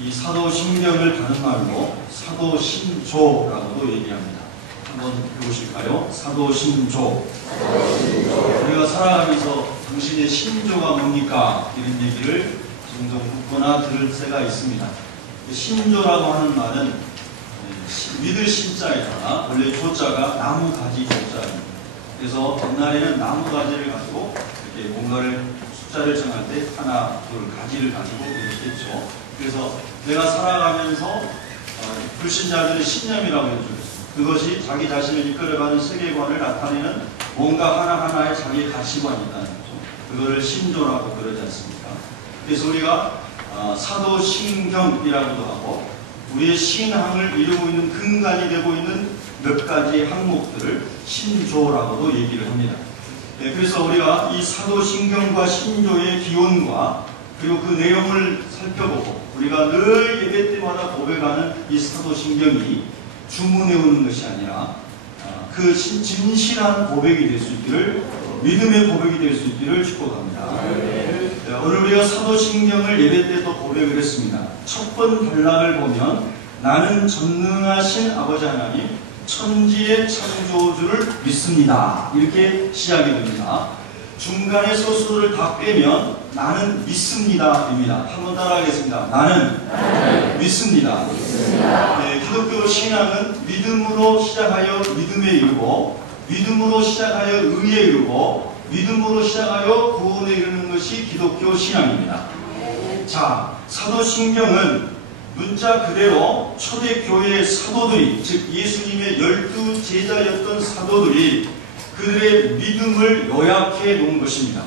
이 사도신경을 다른 말로 사도신조라고도 얘기합니다. 한번 해보실까요? 사도신조. 우리가 살아가면서 당신의 신조가 뭡니까? 이런 얘기를 종종 묻거나 들을 때가 있습니다. 신조라고 하는 말은 믿을 신자에다가 원래 조자가 나무가지 조자입니다. 그래서 옛날에는 나무가지를 가지고 이렇게 뭔가를 숫자를 정할 때 하나, 둘, 가지를 가지고 이렇게 했죠. 그래서 내가 살아가면서 불신자들의 신념이라고 해주셨습니다. 그것이 자기 자신을 이끌어가는 세계관을 나타내는 뭔가 하나하나의 자기 가치관이 있다는 거죠. 그거를 신조라고 그러지 않습니까? 그래서 우리가 사도신경이라고도 하고 우리의 신앙을 이루고 있는 근간이 되고 있는 몇 가지 항목들을 신조라고도 얘기를 합니다. 그래서 우리가 이 사도신경과 신조의 기원과 그리고 그 내용을 살펴보고 우리가 늘 예배 때마다 고백하는 이 사도신경이 주문해오는 것이 아니라 그 진실한 고백이 될 수 있기를, 믿음의 고백이 될 수 있기를 축복합니다. 오늘 우리가 사도신경을 예배 때 또 고백을 했습니다. 첫 번 단락을 보면 나는 전능하신 아버지 하나님 천지의 창조주를 믿습니다. 이렇게 시작이 됩니다. 중간에 소수를 다 빼면 나는 믿습니다입니다. 한번 따라하겠습니다. 나는 믿습니다. 네, 기독교 신앙은 믿음으로 시작하여 믿음에 이르고, 믿음으로 시작하여 의에 이르고, 믿음으로 시작하여 구원에 이르는 것이 기독교 신앙입니다. 자, 사도신경은 문자 그대로 초대교회의 사도들이, 즉 예수님의 12제자였던 사도들이 그들의 믿음을 요약해 놓은 것입니다.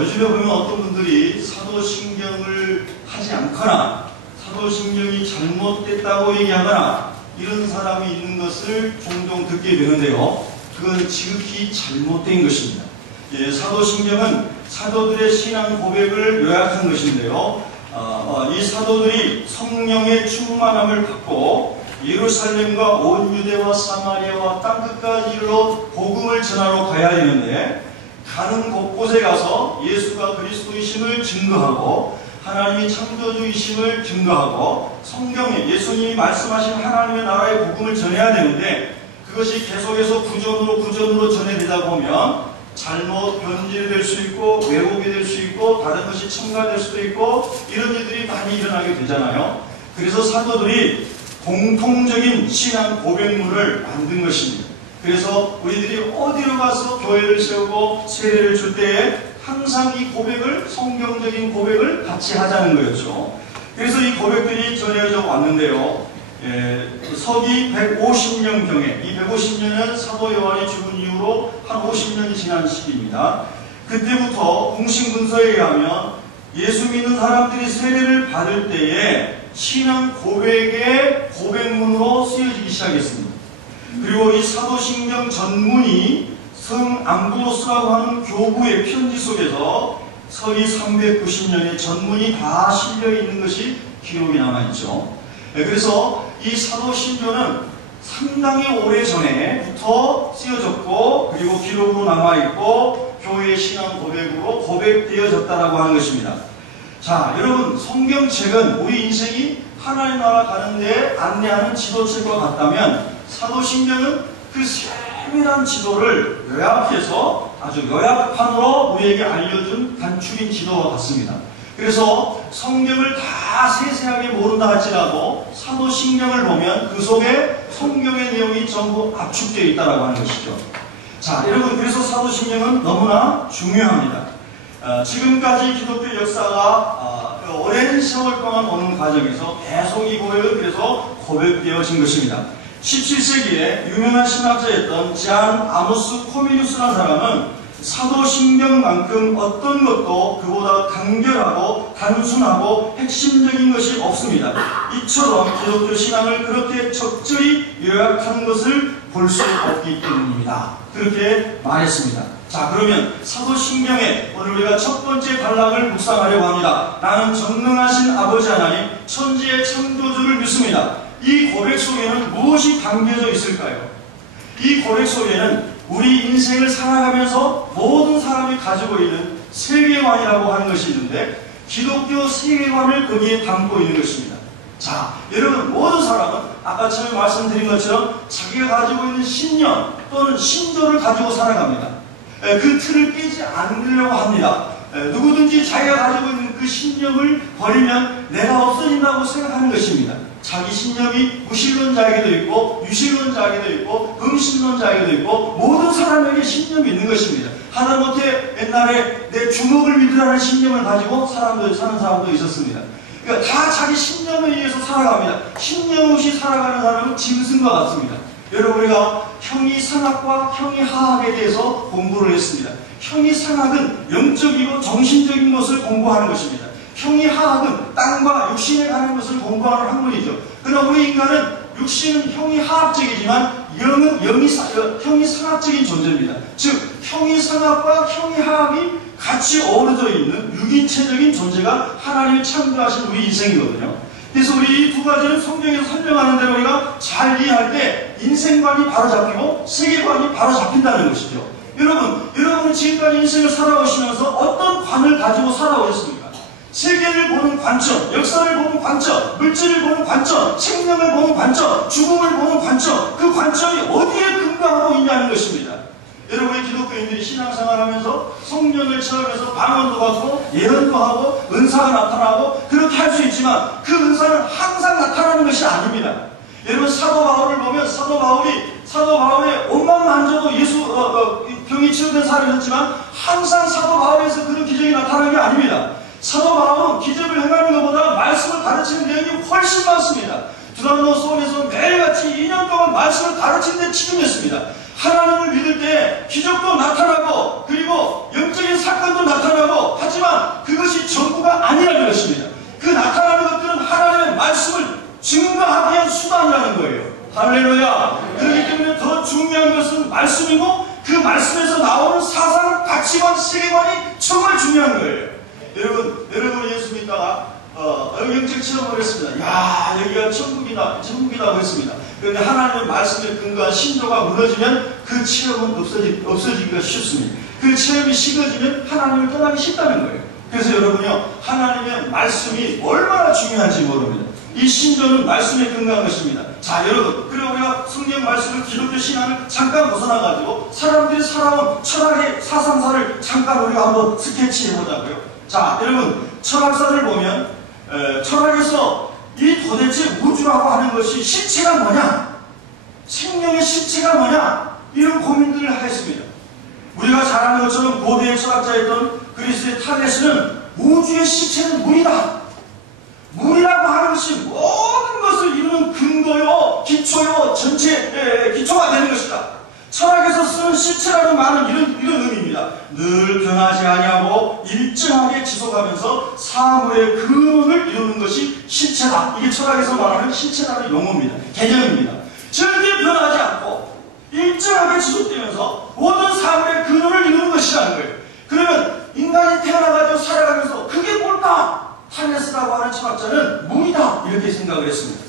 요즘에 보면 어떤 분들이 사도신경을 하지 않거나 사도신경이 잘못됐다고 얘기하거나 이런 사람이 있는 것을 종종 듣게 되는데요. 그건 지극히 잘못된 것입니다. 사도신경은 사도들의 신앙 고백을 요약한 것인데요. 이 사도들이 성령의 충만함을 받고 예루살렘과 온 유대와 사마리아와 땅끝까지 이르러 복음을 전하러 가야 되는데 가는 곳곳에 가서 예수가 그리스도이심을 증거하고 하나님이 창조주이심을 증거하고 성경에 예수님이 말씀하신 하나님의 나라의 복음을 전해야 되는데 그것이 계속해서 구전으로 전해되다 보면 잘못 변질될 수 있고 왜곡이 될 수 있고 다른 것이 첨가될 수도 있고 이런 일들이 많이 일어나게 되잖아요. 그래서 사도들이 공통적인 신앙 고백문을 만든 것입니다. 그래서 우리들이 어디로 가서 교회를 세우고 세례를 줄 때에 항상 이 고백을, 성경적인 고백을 같이 하자는 거였죠. 그래서 이 고백들이 전해져 왔는데요. 서기 150년경에, 이 150년은 사도 요한이 죽은 이후로 한 50년이 지난 시기입니다. 그때부터 공식 문서에 의하면 예수 믿는 사람들이 세례를 받을 때에 신앙 고백의 고백문으로 쓰여지기 시작했습니다. 그리고 이 사도신경 전문이 성 암브로스라고 하는 교부의 편지 속에서 서기 390년의 전문이 다 실려 있는 것이 기록이 남아있죠. 그래서 이 사도신조는 상당히 오래전에부터 쓰여졌고 그리고 기록으로 남아있고 교회의 신앙 고백으로 고백되어졌다라고 하는 것입니다. 자, 여러분, 성경책은 우리 인생이 하나님 나라 가는데 안내하는 지도책과 같다면 사도신경은 그 세밀한 지도를 요약해서 아주 요약판으로 우리에게 알려준 단축인 지도와 같습니다. 그래서 성경을 다 세세하게 모른다 할지라도 사도신경을 보면 그 속에 성경의 내용이 전부 압축되어 있다고 하는 것이죠. 자, 여러분, 그래서 사도신경은 너무나 중요합니다. 지금까지 기독교 역사가 오랜 세월 동안 오는 과정에서 계속 이 고백은 그래서 고백되어진 것입니다. 17세기에 유명한 신학자였던 잔 아모스 코미누스라는 사람은 사도신경만큼 어떤 것도 그보다 간결하고 단순하고 핵심적인 것이 없습니다. 이처럼 기독교 신앙을 그렇게 적절히 요약하는 것을 볼 수 없기 때문입니다. 그렇게 말했습니다. 자, 그러면 사도신경에 오늘 우리가 첫 번째 단락을 묵상하려고 합니다. 나는 전능하신 아버지 하나님 천지의 창조주를 믿습니다. 이 고백 속에는 무엇이 담겨져 있을까요? 이 고백 속에는 우리 인생을 살아가면서 모든 사람이 가지고 있는 세계관이라고 하는 것이 있는데 기독교 세계관을 거기에 담고 있는 것입니다. 자, 여러분 모든 사람은 아까 처음에 말씀드린 것처럼 자기가 가지고 있는 신념 또는 신조를 가지고 살아갑니다. 그 틀을 깨지 않으려고 합니다. 누구든지 자기가 가지고 있는 그 신념을 버리면 내가 없어진다고 생각하는 것입니다. 자기 신념이 무신론자에게도 있고 유신론자에게도 있고 범신론자에게도 있고 모든 사람에게 신념이 있는 것입니다. 하다못해 옛날에 내 주먹을 믿으라는 신념을 가지고 사는 사람도 있었습니다. 그러니까 다 자기 신념에 의해서 살아갑니다. 신념 없이 살아가는 사람은 짐승과 같습니다. 여러분, 우리가 형이상학과 형이하학에 대해서 공부를 했습니다. 형이상학은 영적이고 정신적인 것을 공부하는 것입니다. 형이하학은 땅과 육신에 관한 것을 공부하는 학문이죠. 그러나 우리 인간은 육신은 형이하학적이지만 영은 형이상학적인 존재입니다. 즉 형이상학과 형이하학이 같이 어우러져 있는 유기체적인 존재가 하나님이 창조하신 우리 인생이거든요. 그래서 우리 이 두 가지는 성경에서 설명하는 대로 우리가 잘 이해할 때 인생관이 바로 잡히고 세계관이 바로 잡힌다는 것이죠. 여러분은 지금까지 인생을 살아오시면서 어떤 관을 가지고 살아오셨습니까? 세계를 보는 관점, 역사를 보는 관점, 물질을 보는 관점, 생명을 보는 관점, 죽음을 보는 관점, 그 관점이 어디에 근거하고 있냐는 것입니다. 여러분의 기독교인들이 신앙생활하면서 성령을 체험해서 방언도 받고 예언도 하고 은사가 나타나고 그렇게 할 수 있지만 그 은사는 항상 나타나는 것이 아닙니다. 여러분 사도 바울을 보면 사도 바울의 옷만 만져도 병이 치유된 사람이었지만 항상 사도 바울에서 그런 기적이 나타나는 게 아닙니다. 사도 바울은 기적을 행하는 것보다 말씀을 가르치는 내용이 훨씬 많습니다. 두란노 소원에서 매일같이 2년 동안 말씀을 가르치는 데 치중했습니다. 하나님을 믿을 때 기적도 나타나고 그리고 영적인 사건도 나타나고 하지만 그것이 전부가 아니라는 것입니다. 그 나타나는 것들은 하나님의 말씀을 증거하기 위한 수단이라는 거예요. 할렐루야. 그렇기 때문에 더 중요한 것은 말씀이고 그 말씀에서 나오는 사상, 가치관, 세계관이 정말 중요한 거예요. 여러분 예수 믿다가 영적 체험을 했습니다. 야, 여기가 천국이라고 했습니다. 그런데 하나님의 말씀에 근거한 신조가 무너지면 그 체험은 없어지기가 쉽습니다. 그 체험이 식어지면 하나님을 떠나기 쉽다는 거예요. 그래서 여러분요, 하나님의 말씀이 얼마나 중요한지 모릅니다. 이 신조는 말씀에 근거한 것입니다. 자, 여러분, 그리고 우리가 성경 말씀을 기독교 신앙을 잠깐 벗어나가지고 사람들이 살아온 철학의 사상사를 잠깐 우리가 한번 스케치해보자고요. 자, 여러분, 철학사를 보면 철학에서 이 도대체 우주라고 하는 것이 실체가 뭐냐? 생명의 실체가 뭐냐? 이런 고민들을 하겠습니다. 우리가 잘 아는 것처럼 고대의 철학자였던 그리스의 탈레스는 우주의 실체는 물이다. 물이라고 하는 것이 모든 것을 이루는 근거요, 기초요, 전체 기초가 되는 것이다. 철학에서 쓰는 실체라는 말은 이런 의미입니다. 늘 변하지 아니하고 일정하게 지속하면서 사물의 근원을 이루는 것이 실체다. 이게 철학에서 말하는 실체라는 용어입니다. 개념입니다. 절대 변하지 않고 일정하게 지속되면서 모든 사물의 근원을 이루는 것이라는 거예요. 그러면 인간이 태어나가지고 살아가면서 그게 뭘까? 탈레스라고 하는 철학자는 물이다. 이렇게 생각을 했습니다.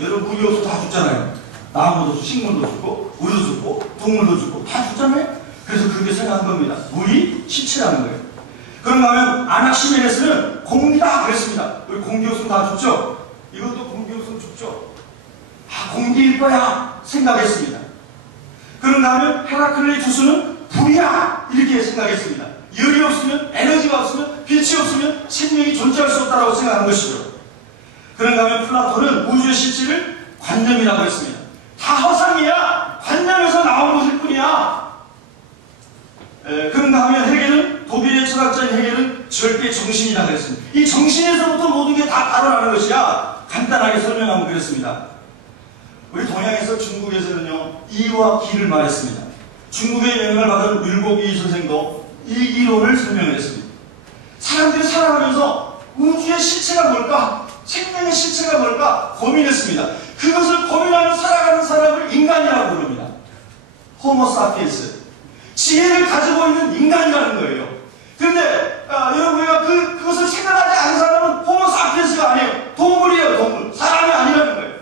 여러분, 물이 없어서 다 죽잖아요. 나무도 죽고 식물도 죽고 우리도 죽고 동물도 죽고 다 죽잖아요. 그래서 그렇게 생각한 겁니다. 물이 실체라는 거예요. 그런가 하면 아낙시메네스는 공기다 그랬습니다. 우리 공기 없으면 다 죽죠. 이것도 공기 없으면 죽죠. 아, 공기일 거야 생각했습니다. 그런가 하면 헤라클레이투스는 불이야 이렇게 생각했습니다. 열이 없으면, 에너지가 없으면, 빛이 없으면 생명이 존재할 수 없다고 생각한 것이죠. 그런가 하면 플라톤은 우주의 실체를 관념이라고 했습니다. 다 허상이야. 관념에서 나온 것일 뿐이야. 그런가 하면 해겔은, 독일의 철학자인 해겔은 절대 정신이라고 했습니다. 이 정신에서부터 모든 게 다 발언하는 것이야. 간단하게 설명하면 그랬습니다. 우리 동양에서 중국에서는요, 이와 기를 말했습니다. 중국의 영향을 받은 율곡이 선생도 이기론을 설명을 했습니다. 사람들이 살아가면서 우주의 실체가 뭘까? 생명의 실체가 뭘까? 고민했습니다. 그것을 고민하며 살아가는 사람을 인간이라고 부릅니다. 호모 사피엔스. 지혜를 가지고 있는 인간이라는 거예요. 그런데 여러분, 우리가 그것을 생각하지 않는 사람은 호모 사피엔스가 아니에요. 동물이에요, 동물. 사람이 아니라는 거예요.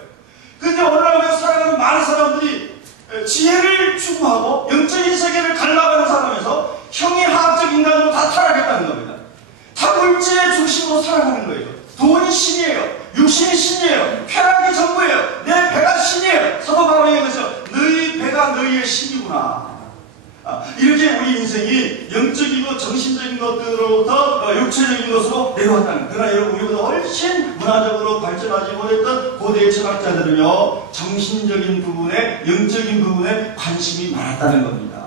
그런데 오늘날 살아가는 많은 사람들이 지혜를 추구하고 영적인 세계를 갈라가는 사람에서 형이하학적 인간으로 다 타락했다는 겁니다. 다 물질의 중심으로 몸이 신이에요. 육신이 신이에요. 쾌락이 전부예요. 내 배가 신이에요. 사도 바울이 얘기해서 너희 배가 너희의 신이구나. 이렇게 우리 인생이 영적이고 정신적인 것들로부터 육체적인 것으로 내려왔다는. 그러나 여러분, 우리보다 훨씬 문화적으로 발전하지 못했던 고대의 철학자들은요, 정신적인 부분에, 영적인 부분에 관심이 많았다는 겁니다.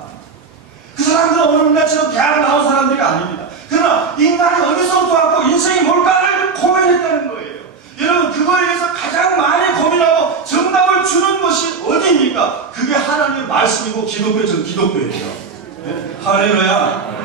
그 사람들은 오늘날처럼 대학 나온 사람들이 아닙니다. 그러나 인간이 어디서부터 왔고 인생이 뭘까를 고민했다는 거예요. 여러분, 그거에 대해서 가장 많이 고민하고 정답을 주는 것이 어디입니까? 그게 하나님의 말씀이고 기독교죠. 기독교예요. 네? 할렐루야.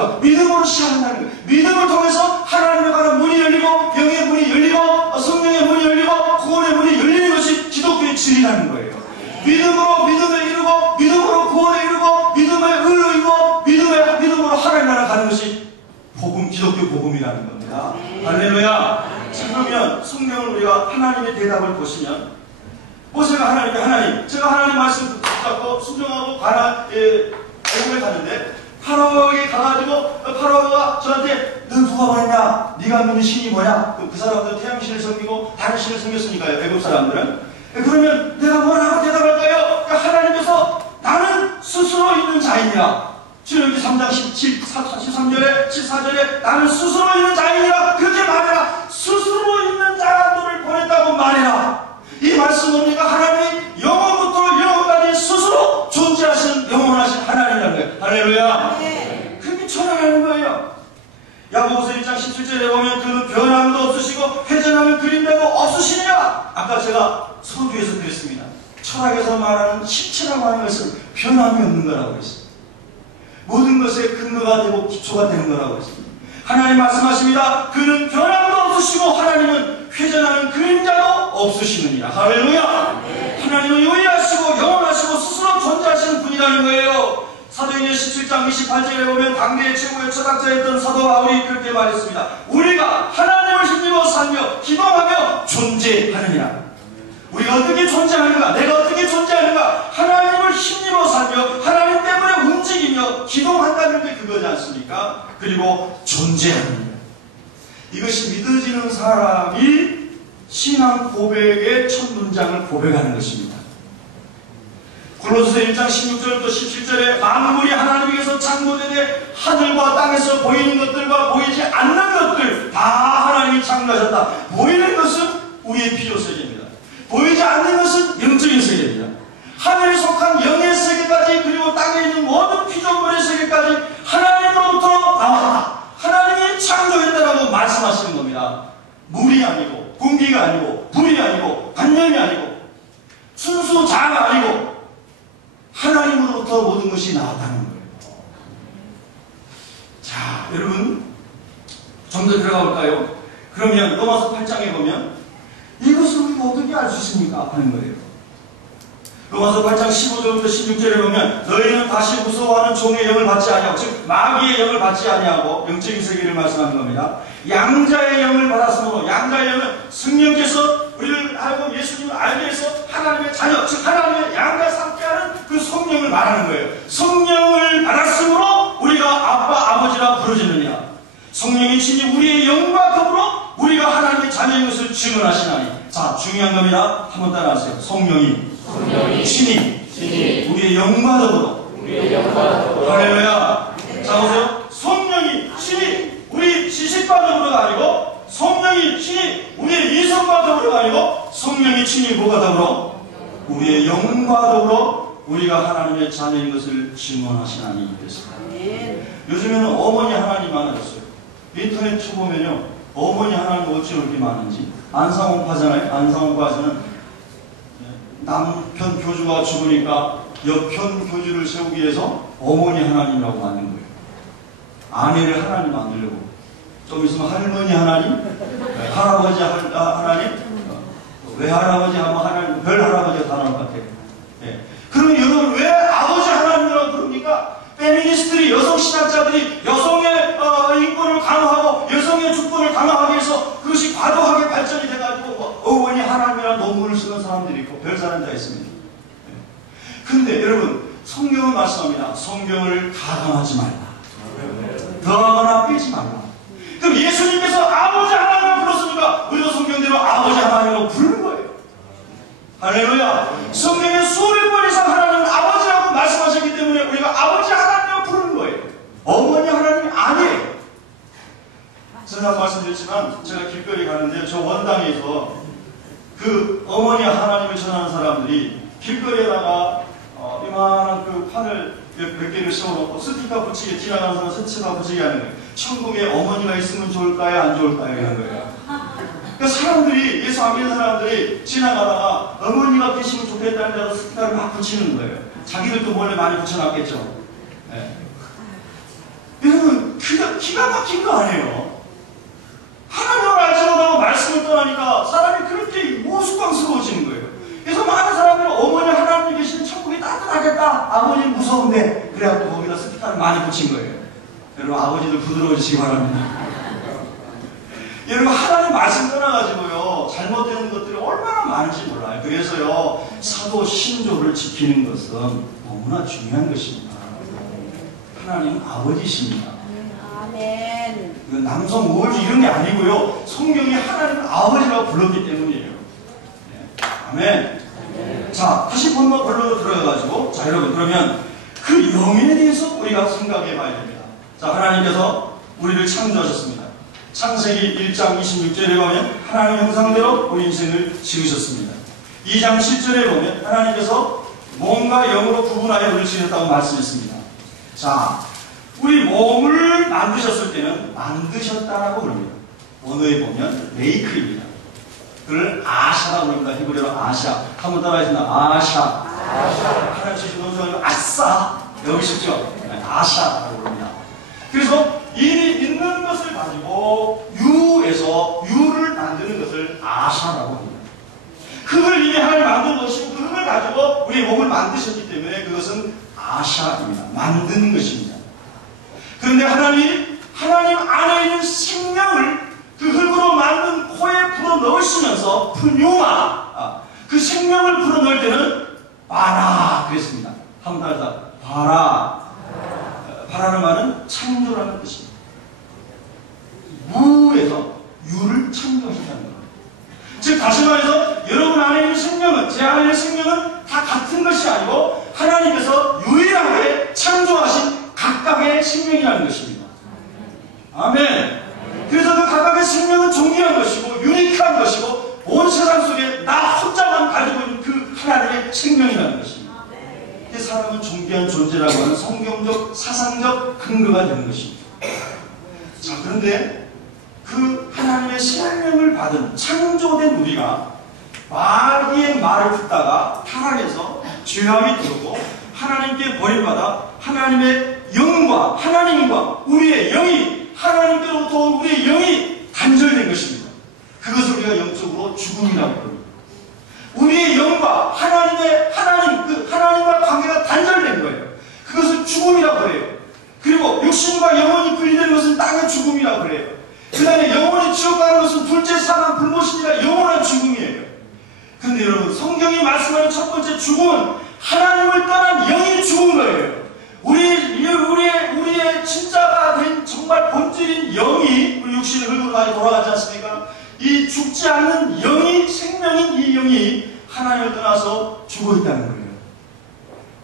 그러니까 믿음으로 시작한다는 거예요. 믿음을 통해서 하나님에 관한 문이 열리고 영의 문이 열리고 성령의 문이 열리고 구원의 문이 열리는 것이 기독교의 진리라는 거예요. 믿음으로 믿음에 이르고 믿음으로 구원에 이르고 믿음에 의로 이르고 믿음으로 하나님 나라 가는 것이 복음, 기독교 복음이라는 겁니다. 할렐루야. 자, 그러면 성경을 우리가 하나님의 대답을 보시면 모세가 하나님께 하나님, 제가 하나님 말씀 붙잡고 순종하고 애굽에 갔는데 파라오에게 가가지고 파라오가 저한테 너 누가 보냈냐? 네가 믿는 신이 뭐냐? 그 사람들은 태양신을 섬기고 다른 신을 섬겼으니까요. 애굽 사람들은. 그러면 내가 뭐라고 대답할까요? 그러니까 하나님께서 나는 스스로 있는 자이니라. 출애굽기 3장 13절에 14절에 나는 스스로 있는 자이니라 그렇게 말해라. 스스로 있는 자가 너를 보냈다고 말해라. 이 말씀 뭡니까? 하나님이 영원부터 영원까지 스스로 존재하신 영원하신 하나님이라는 거예요. 할렐루야. 그렇게 전하는 거예요. 야고보서 1장 17절에 보면 그는 변함도 없으시고 회전하면 그림자도 없으시니라. 아까 제가 서두에서 그랬습니다. 철학에서 말하는 실체라고 하는 것은 변함이 없는 거라고 했습니다. 모든 것의 근거가 되고 기초가 되는 거라고 했습니다. 하나님 말씀하십니다. 그는 변함도 없으시고 하나님은 회전하는 그림자도 없으시느니라. 할렐루야. 하나님은 유일하시고 영원하시고 스스로 존재하시는 분이라는 거예요. 사도행전 17장 28절에 보면 당대의 최고의 철학자였던 사도 바울이 그렇게 말했습니다. 우리가 하나님을 힘입어 살며 기도하며 존재하느니라. 우리가 어떻게 존재하는가? 내가 어떻게 존재하는가? 하나님을 힘입어 살며 하나님 때문에 움직이며 기도한다는 게 그거지 않습니까? 그리고 존재하느니라. 이것이 믿어지는 사람이 신앙 고백의 첫 문장을 고백하는 것입니다. 골로새서 1장 16절부터 17절에 만물이 하나님께서 창조되되 하늘과 땅에서 보이는 것들과 보이지 않는 것들 다 하나님이 창조하셨다. 보이는 것은 우리의 필요세계입니다. 보이지 않는 것은 영적인 세계입니다. 하늘에 속한 영의 세계까지 그리고 땅에 있는 모든 피조물의 세계까지 하나님으로부터 나왔다. 하나님이 창조했다라고 말씀하시는 겁니다. 물이 아니고 공기가 아니고 불이 아니고 관념이 아니고 순수 자가 아니고 하나님으로부터 모든 것이 나왔다는 거예요. 자, 여러분 좀 더 들어가 볼까요? 그러면 로마서 8장에 보면 이것을 우리가 어떻게 알 수 있습니까? 하는 거예요. 로마서 8장 15절부터 16절에 보면 너희는 다시 무서워하는 종의 영을 받지 아니하고 즉 마귀의 영을 받지 아니하고 영적인 세계를 말씀하는 겁니다. 양자의 영을 받았으므로 양자의 영은 성령께서 우리를 알고 예수님을 알게 해서 하나님의 자녀 즉 하나님의 양자 상태하는 그 성령을 말하는 거예요. 성령을 받았으므로 우리가 아빠 아버지라 부르짖느니라. 성령이 친히 우리의 영과 더불어 우리가 하나님의 자녀인 것을 증언하시나니. 자, 중요한 겁니다. 한번 따라하세요. 성령이 친히 우리의 영과 더불어 할렐루야. 자, 보세요. 성령이 친히 우리 지식과 더불어가 아니고 성령이 친히 우리의 이성과 더불어가 아니고 성령이 친히 뭐가 더불어? 우리의 영과 더불어 우리가 하나님의 자녀인 것을 증언하시나니. 그랬습니다. 요즘에는 어머니 하나님 많아졌어요. 인터넷 쳐보면요 어머니 하나님 어찌 이렇게 많은지. 안상홍파잖아요. 안상홍파에서는 남편 교주가 죽으니까 여편 교주를 세우기 위해서 어머니 하나님이라고 만든 거예요. 아내를 하나님 만들려고. 좀 있으면 할머니 하나님, 할아버지 하나님, 외할아버지 하면 하나님, 별할아버지가 다 나올 것 같아요. 예. 그럼 여러분 왜 아버지 하나님이라고 부릅니까? 페미니스트들이 여성 신학자들이 여성의 인권을 강화하고 여성의 주권을 강화하기 위해서 그것이 과도하게 발전이 돼가지고 어머니 하나님이라는 논문을 쓰는 사람들이 있고 별 사람 다 있습니다. 그런데 여러분 성경은 말씀합니다. 성경을 가감하지 말라. 더하거나 빼지 말라. 그럼 예수님께서 아버지 하나님을 불렀으니까 우리도 성경대로 아버지 하나님으로 부르는 거예요. 할렐루야. 성경에 수백 번 이상 하나님은 아버지라고 말씀하셨기 때문에 우리가 아버지 하나님을 부르는 거예요. 어머니 하나님이 아니에요. 제가 말씀드렸지만 제가 길거리 가는데 저 원당에서 그 어머니 하나님을 전하는 사람들이 길거리에다가 이만한 그 판을 몇 개를 세워놓고 스티커 붙이게 지나가는 사람 스티커 붙이게 하는 거예요. 천국에 어머니가 있으면 좋을까요? 안 좋을까요? 이런 거예요. 그러니까 사람들이 예수 안 믿는 사람들이 지나가다가 어머니가 계시면 좋겠다는 데서 스티커를 막 붙이는 거예요. 자기들도 몰래 많이 붙여놨겠죠. 네. 여러분 많이 붙인 거예요. 여러분 아버지들 부드러워지시기 바랍니다. 여러분 하나님 말씀 떠나가지고요 잘못되는 것들이 얼마나 많은지 몰라요. 그래서요 사도 신조를 지키는 것은 너무나 중요한 것입니다. 하나님은 아버지십니다. 아멘. 남성 우월주 이런 게 아니고요 성경이 하나님을 아버지라고 불렀기 때문이에요. 네. 아멘. 자, 다시 본론으로 들어가가지고, 자, 여러분, 그러면 그 영에 대해서 우리가 생각해 봐야 됩니다. 자, 하나님께서 우리를 창조하셨습니다. 창세기 1장 26절에 보면 하나님 형상대로 우리 인생을 지으셨습니다. 2장 10절에 보면 하나님께서 몸과 영으로 구분하여 우리를 지으셨다고 말씀했습니다. 자, 우리 몸을 만드셨을 때는 만드셨다라고 부릅니다. 원어에 보면 메이크입니다. 그걸 아샤라고 부릅니다. 히브리어로 아샤. 한번 따라하신다. 아샤. 하나님 주신 동사는 아싸. 여기 쉽죠? 아샤라고 부릅니다. 그래서 이 있는 것을 가지고 유에서 유를 만드는 것을 아샤라고 합니다. 흙을 이미 하나님 만든 것이고 그 흙을 가지고 우리 몸을 만드셨기 때문에 그것은 아샤입니다. 만드는 것입니다. 그런데 하나님 안에 있는 생명을 그 흙으로 만든 코에 불어 넣으시면서 푸뉴마 그 생명을 불어 넣을 때는 바라 그랬습니다. 한번 따라서 바라. 바라는 말은 창조라는 뜻입니다. 무에서 유를 창조하신다는 겁니다. 즉 다시 말해서 여러분 안에 있는 생명은 제 안에 있는 생명은 다 같은 것이 아니고 하나님께서 유일하게 창조하신 각각의 생명이라는 것입니다. 아멘. 그래서 그 각각의 생명은 존귀한 것이고 유니크한 것이고 온 세상 속에 나 혼자만 가지고 있는 그 하나님의 생명이라는 것입니다. 그 사람은 존귀한 존재라고 하는 성경적 사상적 근거가 되는 것입니다. 자, 그런데 그 하나님의 생명을 받은 창조된 우리가 마귀의 말을 듣다가 타락해서 죄악이 들어오고 하나님께 버림받아 하나님의 영과 하나님과 우리의 영이 하나님께로부터 온 우리의 영이 단절된 것입니다. 그것을 우리가 영적으로 죽음이라고 합니다. 우리의 영과 하나님과 관계가 단절된 거예요. 그것을 죽음이라고 그래요. 그리고 육신과 영혼이 분리된 것은 땅의 죽음이라고 그래요. 그 다음에 영혼이 지옥 가는 것은 둘째 사망 불못이니라 영원한 죽음이에요. 그런데 여러분 성경이 말씀하는 첫 번째 죽음은 하나님을 떠난 영이 죽은 거예요. 우리의 진짜가 된 정말 본질인 영이 우리 육신의 흙으로 많이 돌아가지 않습니까? 이 죽지 않는 영이 생명인 이 영이 하나님을 떠나서 죽어 있다는 거예요.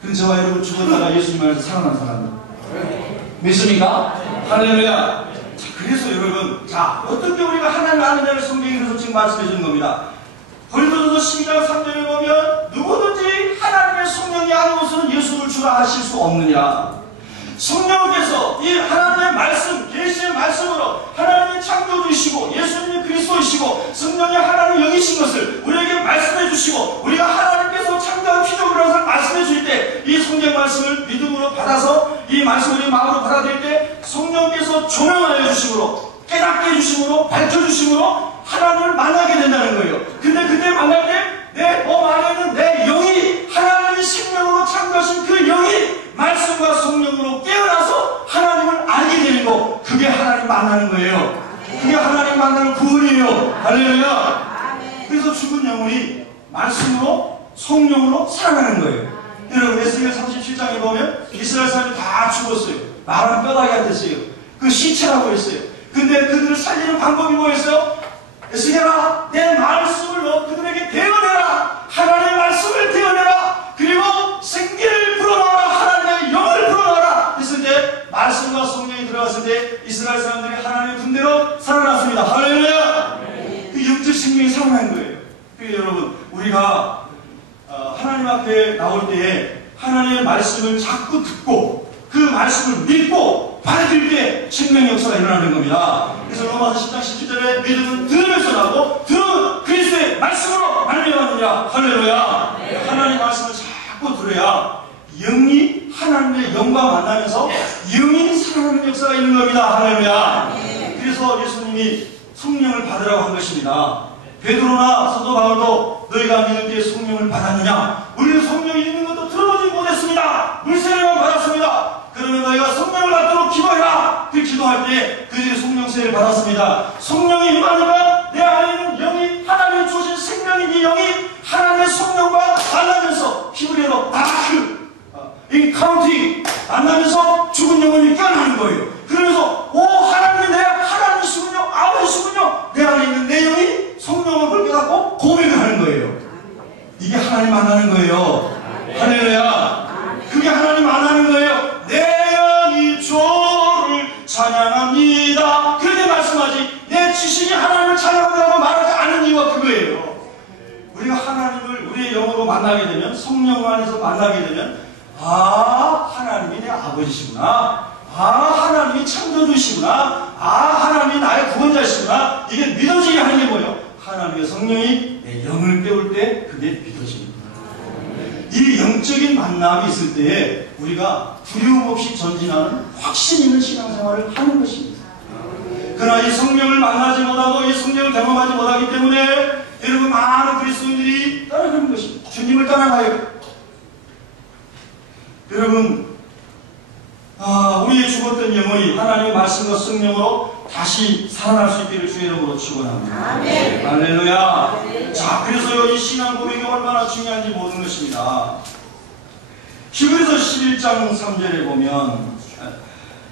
그래서 저와 여러분 죽었다가 예수님 안에서 살아난 사람들 믿습니까? 할렐루야. 자, 그래서 여러분 어떻게 우리가 하나님을 아느냐를 성경이 그래서 지금 말씀해 주는 겁니다. 고린도전서 12장 3절에 보면 누구든지 하나님의 성령이 아니고서는 예수를 주라 하실 수 없느냐. 성령께서 이 하나님의 말씀, 계시의 말씀으로 하나님의 창조주이시고 예수님이 그리스도이시고 성령이 하나님 영이신 것을 우리에게 말씀해 주시고 우리가 하나님께서 창조한 피조물이라는 것을 말씀해 줄 때 이 성경 말씀을 믿음으로 받아서 이 말씀을 우리 마음으로 받아들일 때 성령께서 조명하여 주심으로 깨닫게 해주심으로 밝혀주심으로 하나님을 만나게 된다는 거예요. 근데 그때 만날 때 내 몸 안에 있는 내 영이 하나님의 생명으로 창조하신 그 영이 말씀과 성령으로 깨어나서 하나님을 알게 되는 거 그게 하나님 만나는 거예요. 그게 하나님 만나는 구원이에요. 할렐루야. 그래서 죽은 영혼이 말씀으로 성령으로 살아나는 거예요. 여러분 에스겔 37장에 보면 이스라엘 사람이 다 죽었어요. 마른 뼈다귀 같았어요. 그 시체라고 했어요. 근데 그들을 살리는 방법이 뭐였어요? 에스겔아 내 말씀을 너 그들에게 대언해라. 하나님의 말씀을 대언해라. 그리고 생기를 불어넣어라. 하나님의 영을 불어넣어라. 그래서 이제 말씀과 성령이 들어갔을 때 이스라엘 사람들이 하나님의 군대로 살아났습니다. 할렐루야. 그 영적 생명이 살아난 거예요. 그래서 여러분 우리가 하나님 앞에 나올 때에 하나님의 말씀을 자꾸 듣고 그 말씀을 믿고 받을 때 생명의 역사가 일어나는 겁니다. 그래서 로마서 10장 17절에 믿음은 들으면서 나고 들은 그리스도의 말씀으로 말미암느냐. 할렐루야. 하나님의 말씀을 자꾸 들어야 영이 하나님의 영과 만나면서 영이 살아나는 역사가 있는 겁니다. 할렐루야. 그래서 예수님이 성령을 받으라고 한 것입니다. 베드로나 사도 바울도 너희가 믿을 때 성령을 받았느냐? 우리는 성령이 있는 것도 들어보지 못했습니다. 물세례만 받았습니다. 그러면 너희가 성령을 받도록 기도해라. 그 기도할 때 그들이 성령세를 받았습니다. 성령이 임하니까 내 안에 있는 영이 하나님이 주신 생명인 이 영이 하나님의 성령과 만나면서 히브리어로 아크 인카운팅 만나면서 죽은 영혼이 깨어나는 거예요. 그러면서 오 하나님이 내 하나님이시군요. 아버지시군요. 내 안에 있는 내 영이 성령을 그렇게 갖고 고백을 하는 거예요. 이게 하나님 만나는 거예요. 할렐루야. 그게 하나님 만나는 거예요. 내 영이 주를 찬양합니다. 그렇게 말씀하지 내 지식이 하나님을 찬양한다고 말하지 않는 이유가 그거예요. 우리가 하나님을 우리의 영으로 만나게 되면 성령 안에서 만나게 되면 아 하나님이 내 아버지시구나. 아 하나님이 창조주시구나. 아 하나님이 나의 구원자시구나. 이게 믿어지게 하는 게 뭐예요? 하나님의 성령이 내 영을 깨울 때 그게 믿어집니다. 이 영적인 만남이 있을 때에 우리가 두려움 없이 전진하는 확신 있는 신앙생활을 하는 것입니다. 그러나 이 성령을 만나지 못하고 이 성령을 경험하지 못하기 때문에 여러분 많은 그리스도인들이 떠나가는 것입니다. 주님을 떠나가요. 여러분 우리의 죽었던 영혼이 하나님의 말씀과 성령으로 다시 살아날 수 있기를 주의 이름으로 축원합니다. 아멘. 할렐루야. 네. 자, 그래서요 이 신앙 고백이 얼마나 중요한지 모르는 것입니다. 히브리서 11장 3절에 보면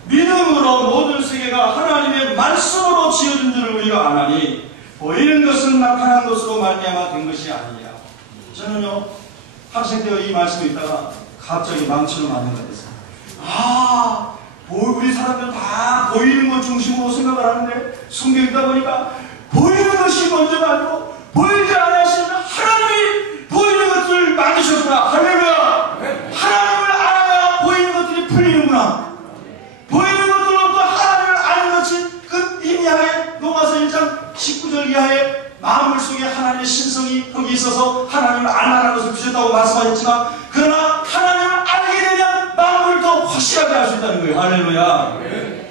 믿음으로 모든 세계가 하나님의 말씀으로 지어진 줄을 우리가 아나니 보이는 것은 나타난 것으로 말미암아 된 것이 아니냐. 저는요 학생 때 이 말씀을 읽다가 갑자기 망치로 맞는 것 같았어요. 우리 사람들은 다 보이는 것 중심으로 생각을 하는데 성경 읽다 보니까 보이는 것이 먼저가 아니고 보이지 않으시는 하나님이 보이는 것들을 만드셨구나. 할렐루야. 하나님을 알아야 보이는 것들이 풀리는구나. 보이는 것들로부터 하나님을 아는 것이 그 이하에 로마서 1장 19절 이하에 마음을 속에 하나님의 신성이 거기 있어서 하나님을 알만한 것을 주셨다고 말씀하셨지만 그러나 하나님을 알게 되면 마음을 더 확실하게 할 수 있다는 거예요. 할렐루야.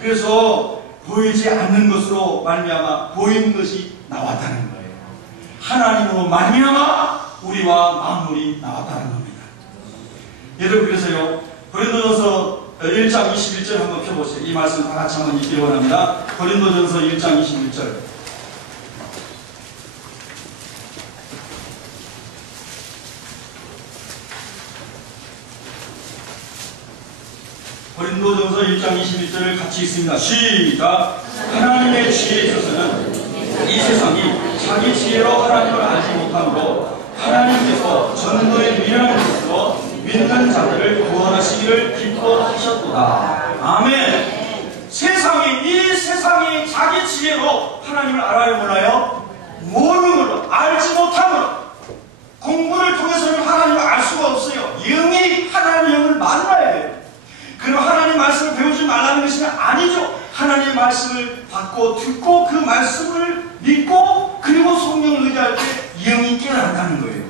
그래서 보이지 않는 것으로 말미암아 보이는 것이 나왔다는 거예요. 하나님으로 말미암아 우리와 만물이 나왔다는 겁니다. 여러분 그래서요 고린도전서 1장 21절 한번 펴보세요. 이 말씀 다 같이 한번 읽기 원합니다. 고린도전서 1장 21절. 고린도전서 1장 21절을 같이 읽습니다. 시작. 하나님의 지혜에 있어서는 이 세상이 자기 지혜로 하나님을 알지 못함으로 하나님께서 전도의 미련한 것으로 믿는 자들을 구원하시기를 기뻐하셨도다. 아멘. 이 세상이 자기 지혜로 하나님을 알아요 몰라요? 모르는 걸로 알지 못함으로 공부를 통해서는 하나님을 알 수가 없어요. 영이 하나님의 영을 만나야 돼요. 그럼 하나님 말씀을 배우지 말라는 것이 아니죠. 하나님의 말씀을 받고 듣고 그 말씀을 믿고 그리고 성령을 의지할 때 영이 깨어난다는 거예요.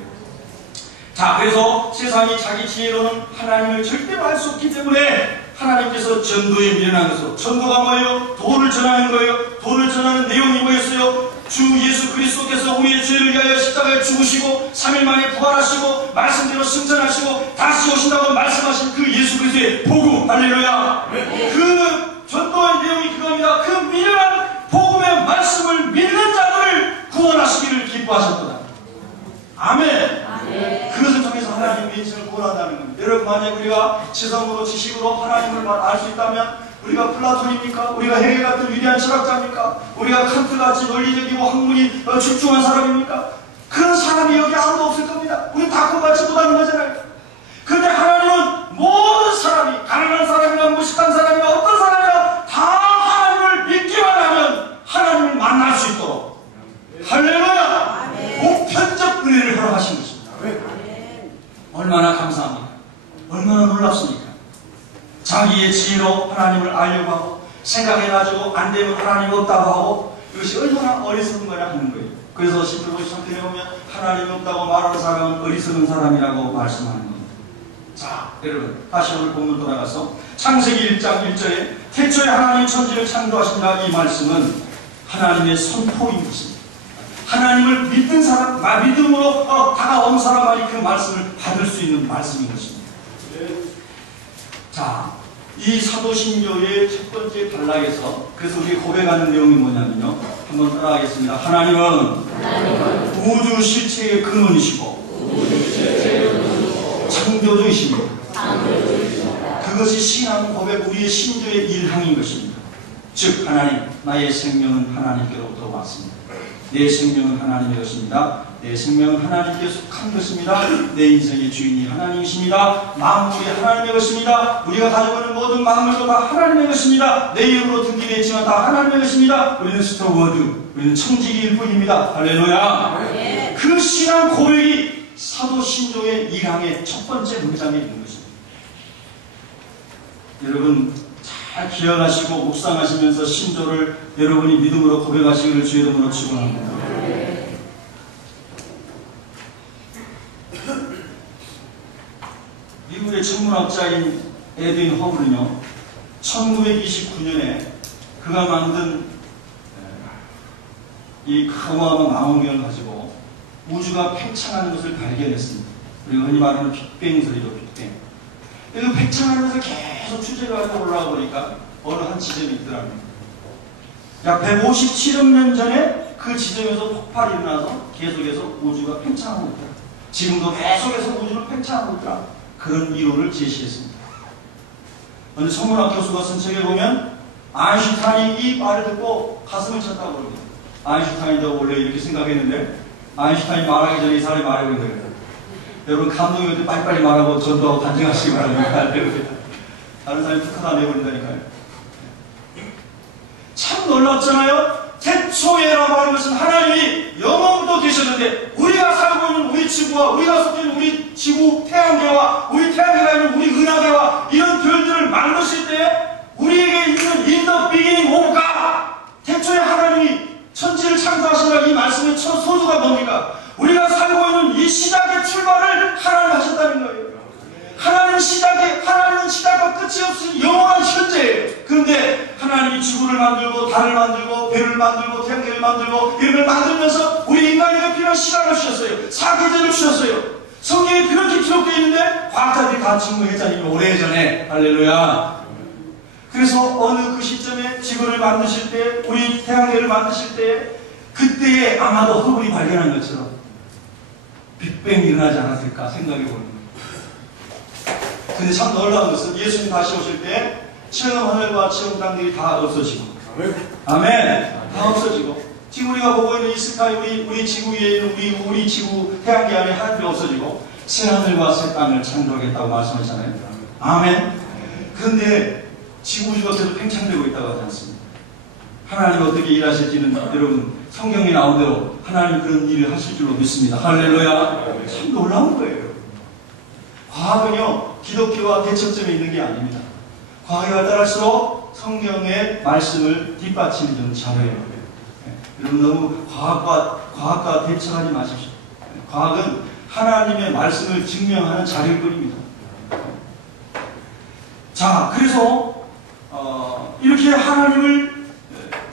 자, 그래서 세상이 자기 지혜로는 하나님을 절대로 알 수 없기 때문에 하나님께서 전도에 미련한 것으로 전도가 뭐예요? 도를 전하는 거예요. 도를 전하는 내용이 뭐였어요? 주 예수 그리스도께서 우리의 죄를 위하여 십자가에 죽으시고 3일 만에 부활하시고 말씀대로 승천하시고 다시 오신다고 말씀하신 그 예수 그리스도의 복음. 할렐루야. 그 전도의 내용이 그겁니다. 그 미련한 복음의 말씀을 믿는 자들을 구원하시기를 기뻐하셨구나. 아멘. 그것을 통해서 하나님의 인생을 구원한다는 겁니다. 여러분 만약 우리가 지성으로 지식으로 하나님을 알 수 있다면 우리가 플라톤입니까? 우리가 헤겔 같은 위대한 철학자입니까? 우리가 칸트같이 논리적이고 학문이 집중한 사람입니까? 그런 사람이 여기 아무도 없을 겁니다. 우리 다 그거같이 못하는 거잖아요. 그런데 하나님은 모든 사람이 가난한 사람이나 무식한 사람이나 어떤 사람이나 다 하나님을 믿기만 하면 하나님을 만날 수 있도록 할렐루야! 보편적 은혜를 허락하신 것입니다. 얼마나 감사합니까? 얼마나 놀랍습니까? 자기의 지혜로 하나님을 알려고 하고 생각해가지고 안 되면 하나님 없다고 하고 이것이 얼마나 어리석은 거냐 하는 거예요. 그래서 1053편에 보면 하나님이 없다고 말하는 사람은 어리석은 사람이라고 말씀하는 겁니다. 자, 여러분 다시 오늘 본문 돌아가서 창세기 1장 1절에 태초에 하나님 천지를 창조하신다 이 말씀은 하나님의 선포인 것입니다. 하나님을 믿는 사람, 믿음으로 다가온 사람만이 그 말씀을 받을 수 있는 말씀인 것입니다. 자, 이 사도신조의 첫 번째 단락에서 그래서 우리가 고백하는 내용이 뭐냐면요. 한번 따라하겠습니다. 하나님은 우주 실체의 근원이시고 창조주이십니다. 그것이 신앙 고백 우리의 신조의 일항인 것입니다. 즉 하나님, 나의 생명은 하나님께로부터 왔습니다. 내 생명은 하나님의 것입니다. 내 생명은 하나님께 속한 것입니다. 내 인생의 주인이 하나님이십니다. 만물이 하나님의 것입니다. 우리가 가지고 있는 모든 만물도 다 하나님의 것입니다. 내 이름으로 등기되지만 다 하나님의 것입니다. 우리는 스토워드, 우리는 청지기일 뿐입니다. 할렐루야. 네. 그 신앙 고백이 사도신조의 1항의 첫 번째 문장에 있는 것입니다. 여러분 잘 기억하시고 묵상하시면서 신조를 여러분이 믿음으로 고백하시기를 주의 이름으로 축원합니다. 미국의 천문학자인 에드윈 허블은요 1929년에 그가 만든 이 어마어마한 망원경을 가지고 우주가 팽창하는 것을 발견했습니다. 우리가 흔히 말하는 빅뱅 소리죠. 빅뱅. 그 팽창하는 것을 계속 추적을 하고 올라가 보니까 어느 한 지점이 있더라고요. 약 157억 년 전에 그 지점에서 폭발이 일어나서 계속해서 우주가 팽창하고 있더라. 지금도 계속해서 우주를 팽창하고 있더라. 그런 이론을 제시했습니다. 어느 천문학 교수가 쓴 책에 보면 아인슈타인이 이 말을 듣고 가슴을 쳤다고 그럽니다. 아인슈타인도 원래 이렇게 생각했는데 아인슈타인이 말하기 전에 이 사람이 말하고 있는 거예요. 여러분 감독님한테 빨리빨리 말하고 전도하고 간증하시기 바랍니다. 다른 사람이 툭 하나 내버린다니까요. 참 놀랍잖아요. 태초에라고 하는 것은 하나님이 영원부터 계셨는데 우리가 살고 있는 우리 지구와 우리가 속해 있는 우리 지구 태양계와 우리 태양계가 있는 우리 은하계와 이런 별들을 만드실 때 우리에게 있는 in the beginning of God 태초에 하나님이 천지를 창조하시라 이 말씀의 첫 소주가 뭡니까? 우리가 살고 있는 이 시작의 출발을 하나님 하셨다는 거예요. 하나님은 시작과 끝이 없으신 영원한 현재예요. 그런데 하나님이 지구를 만들고 달을 만들고 별을 만들고 태양계를 만들고 이런 걸 만들면서 우리 인간에게 필요한 시간을 주셨어요. 사계절을 주셨어요. 성경에 그렇게 기록되어 있는데 과학자들이 다 증명했잖아요. 오래전에. 할렐루야. 그래서 어느 그 시점에 지구를 만드실 때 우리 태양계를 만드실 때 그때에 아마도 허블이 발견한 것처럼 빅뱅이 일어나지 않았을까 생각해 보는 거예요. 근데 참 놀라운 것은 예수님 다시 오실 때 처음 하늘과 처음 땅들이 다 없어지고 아멘. 다 없어지고 지금 우리가 보고 있는 이 스카이 우리 지구 위에 있는 우리 지구 태양계 안에 하늘이 없어지고 새 하늘과 새 땅을 창조하겠다고 말씀하셨잖아요. 아멘. 그런데 지구가 계속 팽창되고 있다고 하지 않습니까? 하나님이 어떻게 일하실지는 여러분 성경에 나온 대로 하나님 그런 일을 하실 줄로 믿습니다. 할렐루야. 참 놀라운 거예요. 과학은요 기독교와 대척점에 있는 게 아닙니다. 과학이 발달할수록 성경의 말씀을 뒷받침해주는 자료예요. 여러분 너무 과학과 대척하지 마십시오. 과학은 하나님의 말씀을 증명하는 자료일 뿐입니다. 자, 그래서 이렇게 하나님을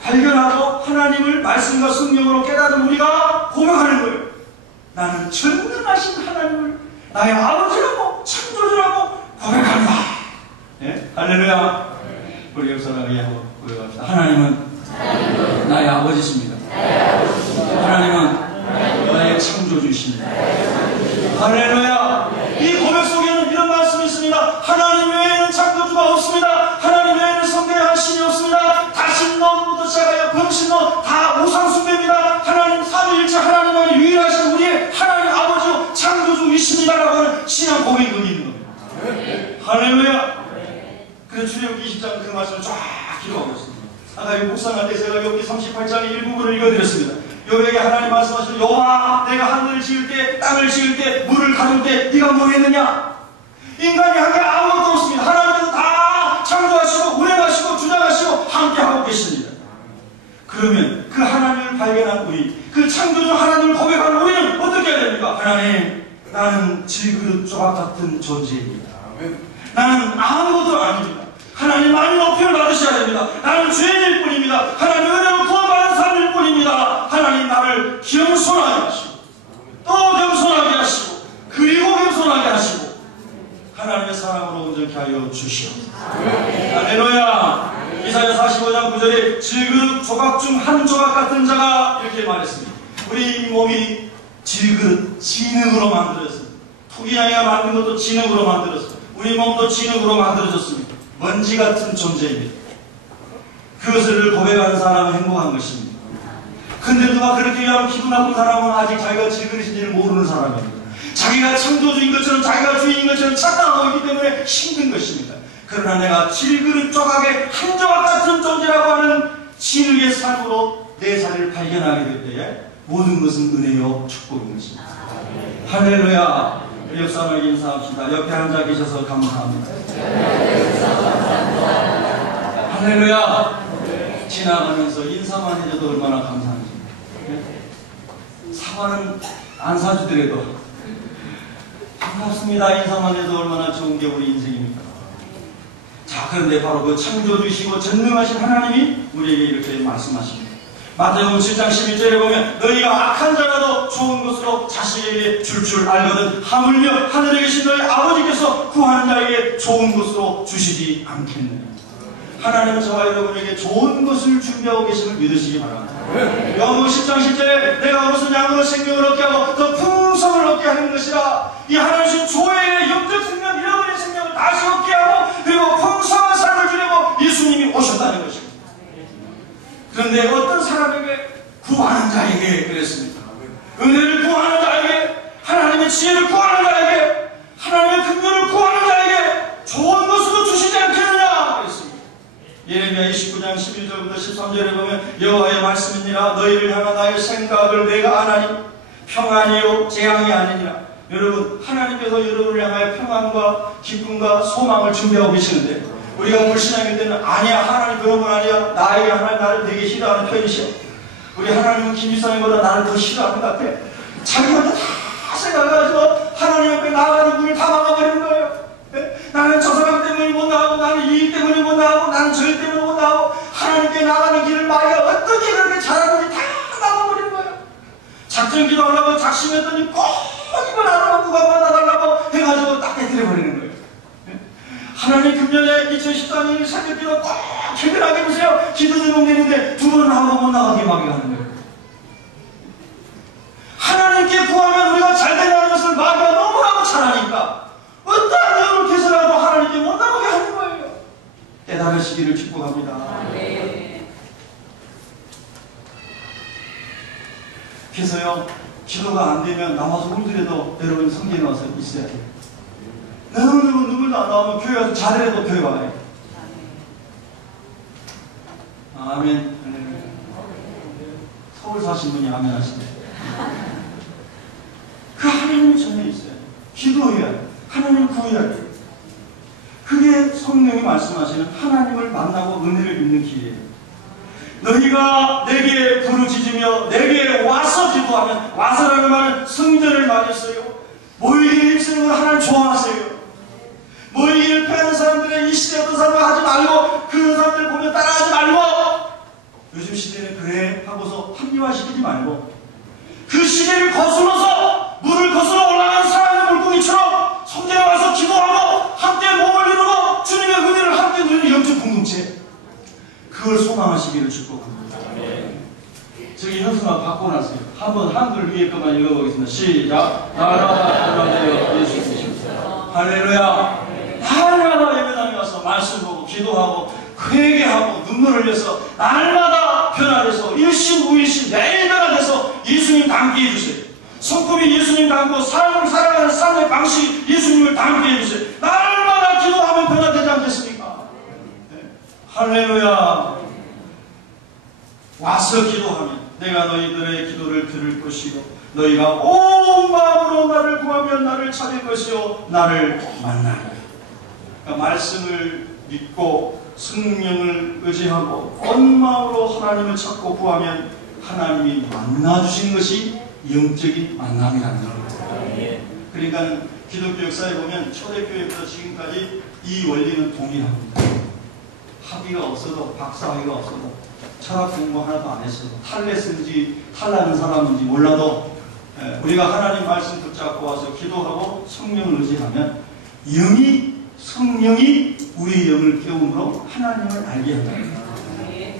발견하고 하나님을 말씀과 성령으로 깨닫는 우리가 고백하는 거예요. 나는 전능하신 하나님을 나의 아버지라고 창조주라고 고백한다. 네? 할렐루야. 우리 옆사람이 한번 고백합시다. 하나님은 나의 아버지십니다. 하나님은 나의 창조주십니다. 할렐루야. 이 고백 속에는 이런 말씀이 있습니다. 하나님 외에는 창조주가 없습니다. 하나님 외에는 성대한 신이 없습니다. 다신론부터 시작하여 병신론 다 우상숭배입니다. 하나님 삼위일체 하나님만이 유일하신 우리의 하나님 아버지 창조주이십니다라고 하는 신앙 고백이 거기 있는 겁니다. 할렐루야. 그래서 출애굽기 20장 그 말씀을 쫙 기록하고 있습니다. 아까 이 묵상할 때 제가 여기 38장의 일부분을 읽어드렸습니다. 여기에 하나님 말씀하시는 여호와 내가 하늘을 지을 때 땅을 지을 때 물을 가둘 때 네가 뭐 했느냐? 인간이 한 게 아무것도 없습니다. 하나님은 다 창조하시고 운행하시고 주장하시고 함께하고 계십니다. 그러면 그 하나님을 발견한 우리 그 창조주 하나님을 고백하는 우리는 어떻게 해야 됩니까? 하나님 나는 질그릇 조각 같은 존재입니다. 나는 아무것도 아닙니다. 하나님 많이 높임을 받으셔야 됩니다. 나는 죄인일 뿐입니다. 하나님 은혜로 구원받은 사람일 뿐입니다. 하나님 나를 겸손하게 하시고 또 겸손하게 하시고 그리고 겸손하게 하시고 하나님의 사랑으로 온전케 하여 주시옵소서. 조각 중 한 조각 같은 자가 이렇게 말했습니다. 우리 몸이 질그릇, 진흙으로 만들어졌습니다. 토기양이가 만든 것도 진흙으로 만들었습니다. 우리 몸도 진흙으로 만들어졌습니다. 먼지 같은 존재입니다. 그것을 고백하는 사람은 행복한 것입니다. 근데 누가 그렇게 얘기하면 기분 나쁜 사람은 아직 자기가 질그릇인지를 모르는 사람입니다. 자기가 창조주인 것처럼, 자기가 주인인 것처럼 착각하고 있기 때문에 힘든 것입니다. 그러나 내가 질그릇 조각의 한 조각 같은 존재라고 하는 진흙의 삶으로 내 자리를 발견하게 될 때에 모든 것은 은혜요 축복인 것입니다. 할렐루야. 우리 옆사람에게 인사합시다. 옆에 앉아 계셔서 감사합니다. 할렐루야. 지나가면서 인사만 해줘도 얼마나 감사한지. 사과는 안 사주더라도 반갑습니다 인사만 해도 얼마나 좋은 게 우리 인생입니까? 자, 그런데 바로 그 창조주시고 전능하신 하나님이 우리에게 이렇게 말씀하십니다. 마태복음 7장 11절에 보면 너희가 악한 자라도 좋은 것으로 자식에게 줄 알거든 하물며 하늘에 계신 너희 아버지께서 구하는 자에게 좋은 것으로 주시지 않겠느냐. 하나님은 저와 여러분에게 좋은 것을 준비하고 계심을 믿으시기 바랍니다. 요한복음 10장 10절에 내가 무슨 양으로 생명을 얻게 하고 더 풍성을 얻게 하는 것이라. 이 하나님 조회의 영적 생명, 잃어버린 생명을 다시 얻게 하고 그리고 풍성한 삶을 주려고 예수님이 오셨다는 것입니다. 그런데 어떤 사람에게? 구하는 자에게 그랬습니다. 은혜를 구하는 자에게, 하나님의 지혜를 구하는 자에게, 하나님의 긍휼을 구하는 자에게 좋은 것으로 주시지 않겠느냐 그랬습니다. 예레미야 29장 11절부터 13절에 보면 여호와의 말씀이니라 너희를 향한 나의 생각을 내가 아나니 평안이요 재앙이 아니니라. 여러분, 하나님께서 여러분을 향하여 평안과 기쁨과 소망을 준비하고 계시는데 우리가 불신앙일 때는 아니야 하나님 그런 건 아니야 나에게 하나님 나를 되게 싫어하는 편이시오. 우리 하나님은 김지사님보다 나를 더 싫어하는 것 같아. 자기가 다 생각해가지고 하나님 앞에 나가는 문을 다 막아버리는 거예요. 나는 저 사람 때문에 못 나가고 나는 이 일 때문에 못 나가고 나는 저 일 때문에 못 나가고 하나님께 나가는 길을 마귀가 어떻게 그렇게 잘하는지 다 막아버리는 거예요. 작전 기도하려고 작심했더니 꼭 이걸 하나만 누가 만나달라고 해가지고 딱 깨뜨려버리는 거예요. 하나님 금년에 2014년 새벽 기도 꼭 해결하게 해주세요. 기도 제목되는데 두 번 하고 못 나가게 마귀가 하는 거예요. 하나님께 구하면 우리가 잘 된다는 것을 마귀가 너무나도 잘하니까 어떠한 이유를 해서라도 하나님께 못 나가게 하는 거예요. 깨달으시기를 축복합니다. 그래서요, 기도가 안 되면 나와서 울더라도 여러분 성경에 나와서 있어야 돼요. 너무 누굴도 안 나오면 교회 와서 잘해도 교회 와요. 아멘. 서울 사신 분이 아멘 하시네. 그 하나님이 전에 있어요. 기도해야 돼요. 하나님을 구해야 돼요. 그게 성령이 말씀하시는 하나님을 만나고 은혜를 입는 길이에요. 너희가 내게 부르짖으며 내게 와서 기도하면, 와서라는 말은 성전을 말했어요. 모이기를 입쓰는 걸 하나님 좋아하세요. 모이기를 패하는 사람들의 이 시대 어떤 사람을 하지 말고 그 사람들 보면 따라하지 말고 요즘 시대는 그래 하고서 합리화시키지 말고 그 시대를 거슬러서 물을 거슬러 올라가는 사람의 물고기처럼 성전에 와서 기도하고 함께 몸을 이루고 주님의 은혜를 함께 누리는 영적 공동체, 그걸 소망하시기를 축복합니다. 저기 현수막 받고 나서요. 한번 한글 위에 것만 읽어보겠습니다. 시작. 나라가 되어 예수 그리스도. 할렐루야. 날마다 예배당에 가서 말씀 보고 기도하고 회개하고 눈물 흘려서 날마다 변화돼서 일심 우일심 매일 변화돼서 예수님 닮게 해주세요. 성품이 예수님 닮고 삶을 살아가는 삶의 방식 예수님을 닮게 해주세요. 날마다 기도하면 변화되지 않겠습니까? 네. 할렐루야. 와서 기도하면 내가 너희들의 기도를 들을 것이고 너희가 온 마음으로 나를 구하면 나를 찾을 것이요 나를 만나리라. 그러니까 말씀을 믿고 성령을 의지하고 온 마음으로 하나님을 찾고 구하면 하나님이 만나주신 것이 영적인 만남이라는 겁니다. 그러니까 기독교 역사에 보면 초대교회부터 지금까지 이 원리는 동일합니다. 학위가 없어도 박사학위가 없어도 철학 공부 하나도 안 했어도 탈레스인지 탈나는 사람인지 몰라도 우리가 하나님 말씀 붙잡고 와서 기도하고 성령을 의지하면 성령이 우리의 영을 깨움으로 하나님을 알게 한다.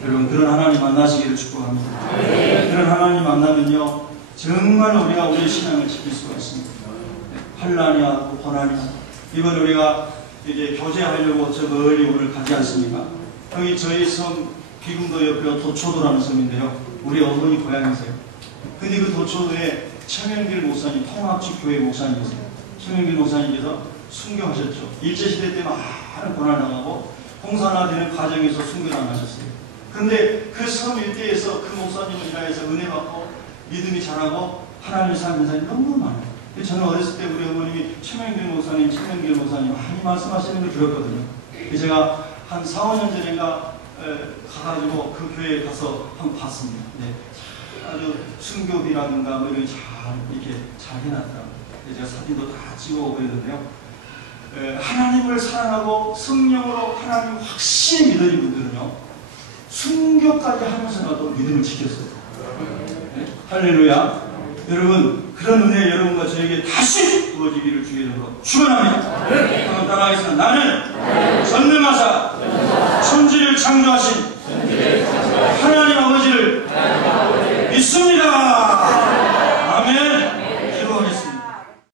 여러분 그런 하나님 만나시기를 축복합니다. 그런 하나님 만나면요 정말 우리가 우리의 신앙을 지킬 수가 있습니다. 환난이 하고 고난이 하고 이번 우리가 이제 교제하려고 저 멀리 오늘 가지 않습니까? 여기 저희 섬 비군도 옆에 도초도라는 섬인데요. 우리 어머니 고향이세요. 근데 그 도초도에 최명길 목사님, 통합집 교회 목사님이세요. 최명길 목사님께서 순교하셨죠. 일제시대 때 많은 고난을 당하고 공산화되는 과정에서 순교당하셨어요. 그런데 그 섬 일대에서 그 목사님을 인하여서 은혜 받고 믿음이 자라고 하나님을 사는 사람이 너무 많아요. 저는 어렸을 때 우리 어머님이 최명길 목사님 많이 말씀하시는 걸 들었거든요. 제가 한 4, 5년 전인가 가가지고 그 교회에 가서 한번 봤습니다. 네. 아주 순교비라든가 뭐 이런 이렇게 잘 해놨더라고요. 제가 사진도 다 찍어오고 그랬는데요. 하나님을 사랑하고 성령으로 하나님을 확실히 믿는 분들은요 순교까지 하면서라도 믿음을 지켰어요. 네? 할렐루야. 여러분 그런 은혜 여러분과 저에게 다시 부어지기를 주의 이름으로 축원합니다. 한번 따라하겠습니다. 나는 전능하사 천지를 창조하신 하나님 아버지를